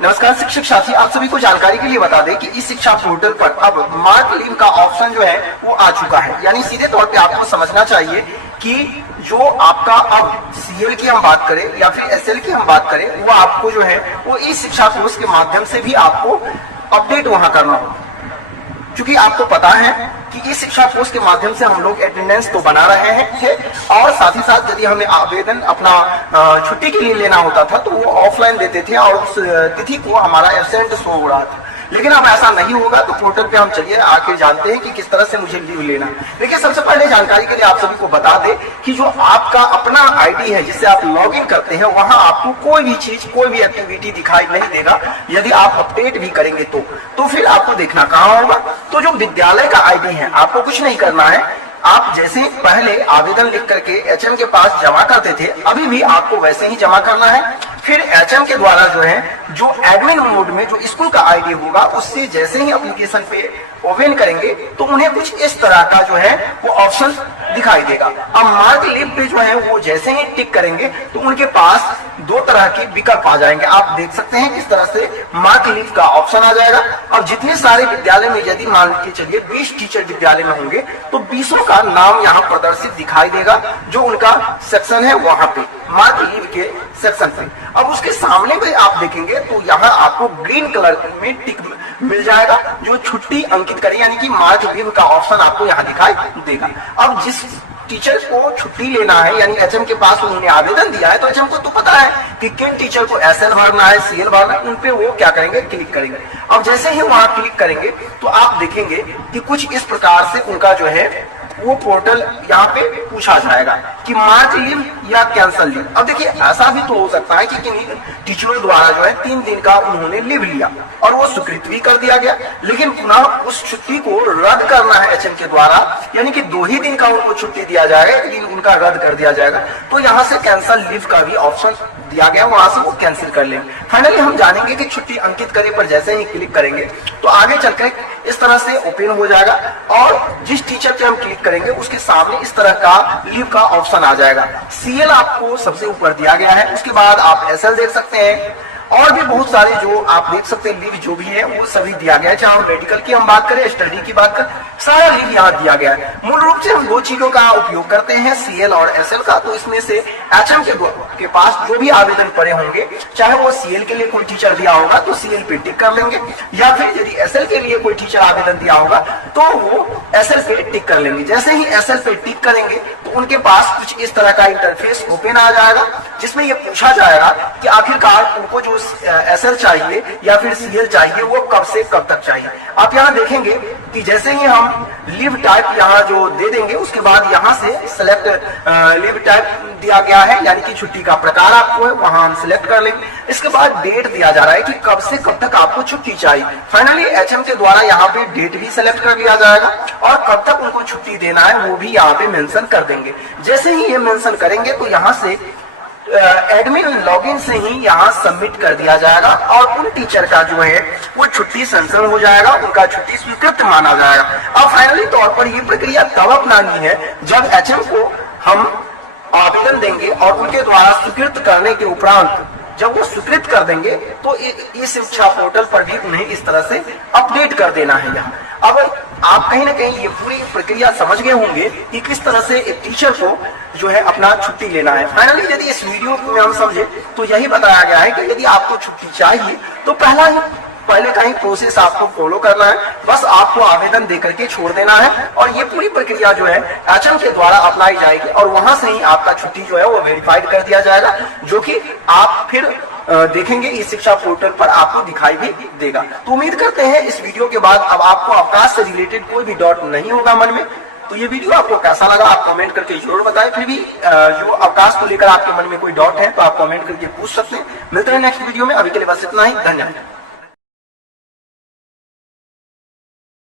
नमस्कार शिक्षक साथी, आप सभी को जानकारी के लिए बता दें कि इस शिक्षा पोर्टल पर अब मार्क लीव का ऑप्शन जो है वो आ चुका है। यानी सीधे तौर पे आपको समझना चाहिए कि जो आपका अब सीएल की हम बात करें या फिर एसएल की हम बात करें, वो आपको जो है वो इस शिक्षा कोर्स के माध्यम से भी आपको अपडेट वहां करना होगा। क्योंकि आपको पता है कि इस शिक्षा कोर्स के माध्यम से हम लोग अटेंडेंस तो बना रहे हैं और साथ ही साथ यदि हमें आवेदन अपना छुट्टी के लिए लेना होता था तो वो ऑफलाइन देते थे और उस तिथि को हमारा एब्सेंट शो हो रहा था। लेकिन अब ऐसा नहीं होगा, तो पोर्टल पे हम चलिए आके जानते हैं कि किस तरह से मुझे लीव लेना। देखिए, सबसे पहले जानकारी के लिए आप सभी को बता दें कि जो आपका अपना आईडी है जिससे आप लॉगिन करते हैं, वहां आपको कोई भी चीज, कोई भी एक्टिविटी दिखाई नहीं देगा। यदि आप अपडेट भी करेंगे तो फिर आपको देखना कहाँ होगा। तो जो विद्यालय का आईडी है, आपको कुछ नहीं करना है। आप जैसे पहले आवेदन लिख करके एचएम के पास जमा करते थे, अभी भी आपको वैसे ही जमा करना है। फिर एचएम के द्वारा जो है, जो एडमिन मोड में जो स्कूल का आईडी होगा, उससे जैसे ही एप्लीकेशन पे ओपन करेंगे तो उन्हें कुछ इस तरह का जो है वो ऑप्शन दिखाई देगा। अब मार्क लीव पे जो है वो जैसे ही टिक करेंगे तो उनके पास दो तरह के विकल्प आ जाएंगे। आप देख सकते हैं किस तरह से मार्क लीव का ऑप्शन आ जाएगा। और जितने सारे विद्यालय में, यदि मान के चलिए 20 टीचर विद्यालय में होंगे, तो 20 का नाम यहाँ प्रदर्शित दिखाई देगा, जो उनका सेक्शन है वहां पे मार्क लीव के सेक्शन पे। अब उसके सामने पे आप देखेंगे तो यहाँ आपको ग्रीन कलर में टिक मिल जाएगा, जो छुट्टी अंकित करें, यानी कि मार्क लीव का ऑप्शन आपको यहाँ दिखाई देगा। अब जिस टीचर को छुट्टी लेना है, यानी एचएम के पास उन्होंने आवेदन दिया है, तो एचएम को तो पता है कि किन टीचर को एसएल भरना है, सीएल भरना है, उन पे वो क्या करेंगे, क्लिक करेंगे। अब जैसे ही वहां क्लिक करेंगे तो आप देखेंगे कि कुछ इस प्रकार से उनका जो है वो पोर्टल यहाँ पे पूछा जाएगा कि मार्क लीव या कैंसल लीव। अब देखिए, ऐसा भी तो हो सकता है कि किन्हीं टीचरों द्वारा जो है 3 दिन का उन्होंने लीव लिया और वो स्वीकृत भी कर दिया गया, लेकिन पुनः उस छुट्टी को रद्द करना है एचएम के द्वारा, यानी कि 2 ही दिन का उनको छुट्टी दिया जाएगा, लेकिन उनका रद्द कर दिया जाएगा। तो यहाँ से कैंसल लीव का भी ऑप्शन दिया गया, वहां से वो कैंसिल कर लेंगे। फाइनली हम जानेंगे कि छुट्टी अंकित करे पर जैसे ही क्लिक करेंगे तो आगे चलकर इस तरह से ओपन हो जाएगा और जिस टीचर पे हम क्लिक करेंगे उसके सामने इस तरह का लीव का ऑप्शन आ जाएगा। सीएल आपको सबसे ऊपर दिया गया है, उसके बाद आप एसएल देख सकते हैं और भी बहुत सारे जो आप देख सकते हैं लीव जो भी है वो सभी दिया गया है। चाहे हम मेडिकल की हम बात करें, स्टडी की बात करें, सारा लीव यहाँ दिया गया है। मूल रूप से हम 2 चीजों का उपयोग करते हैं, सीएल और एसएल का। तो इसमें से एचएम के पास जो भी आवेदन पड़े होंगे, चाहे वो सीएल के लिए कोई टीचर दिया होगा तो सीएल पे टिक कर लेंगे, या फिर यदि एसएल के लिए कोई टीचर आवेदन दिया होगा तो वो एसएल पे टिक कर लेंगे। जैसे ही एसएल पे टिक करेंगे तो उनके पास कुछ इस तरह का इंटरफेस ओपन आ जाएगा, जिसमें ये पूछा जाएगा कि आखिरकार उनको जो एसएल चाहिए या फिर सीएल चाहिए वो कब से कब तक चाहिए। आप यहाँ देखेंगे कि जैसे ही हम लीव टाइप यहाँ जो दे देंगे, उसके बाद यहाँ से सिलेक्ट लीव टाइप दिया गया है, यानी कि छुट्टी का प्रकार आपको है, वहां हम सिलेक्ट कर लेंगे। इसके बाद डेट दिया जा रहा है कि कब से कब तक आपको छुट्टी चाहिए। फाइनली एचएम के द्वारा यहाँ पे डेट भी सिलेक्ट कर लिया जाएगा और कब तक उनको छुट्टी देना है वो भी यहाँ पे मेंशन कर देंगे। जैसे ही ये मेंशन करेंगे तो यहाँ से एडमिन लॉगिन से ही यहाँ सबमिट कर दिया जाएगा और उन टीचर का जो है वो छुट्टी संचलन हो जाएगा, उनका छुट्टी स्वीकृत माना जाएगा। अब फाइनली तौर पर ये प्रक्रिया तब अपनानी है जब एचएम को हम आवेदन देंगे और उनके द्वारा स्वीकृत करने के उपरांत जब वो स्वीकृत कर देंगे तो इस शिक्षा पोर्टल पर भी उन्हें इस तरह से अपडेट कर देना है। यहाँ अब आप कहीं ना कहीं ये पूरी प्रक्रिया समझ गए होंगे कि किस तरह से एक टीचर को जो है अपना छुट्टी लेना है। फाइनली यदि इस वीडियो में हम समझे तो यही बताया गया है कि यदि आपको छुट्टी चाहिए तो पहले का ही प्रोसेस आपको फॉलो करना है, बस आपको आवेदन देकर के छोड़ देना है और ये पूरी प्रक्रिया जो है एचएम के द्वारा अप्लाई जाएगी और वहां से ही आपका छुट्टी जो है वो वेरीफाइड कर दिया जाएगा, जो कि आप फिर देखेंगे इस शिक्षा पोर्टल पर आपको दिखाई भी देगा। तो उम्मीद करते हैं इस वीडियो के बाद अब आपको अवकाश से रिलेटेड कोई भी डाउट नहीं होगा मन में। तो ये वीडियो आपको कैसा लगा आप कमेंट करके जरूर बताएं। फिर भी जो अवकाश को लेकर आपके मन में कोई डाउट है तो आप कमेंट करके पूछ सकते हैं। मिलते हैं नेक्स्ट वीडियो में, अभी के लिए बस इतना ही। धन्यवाद।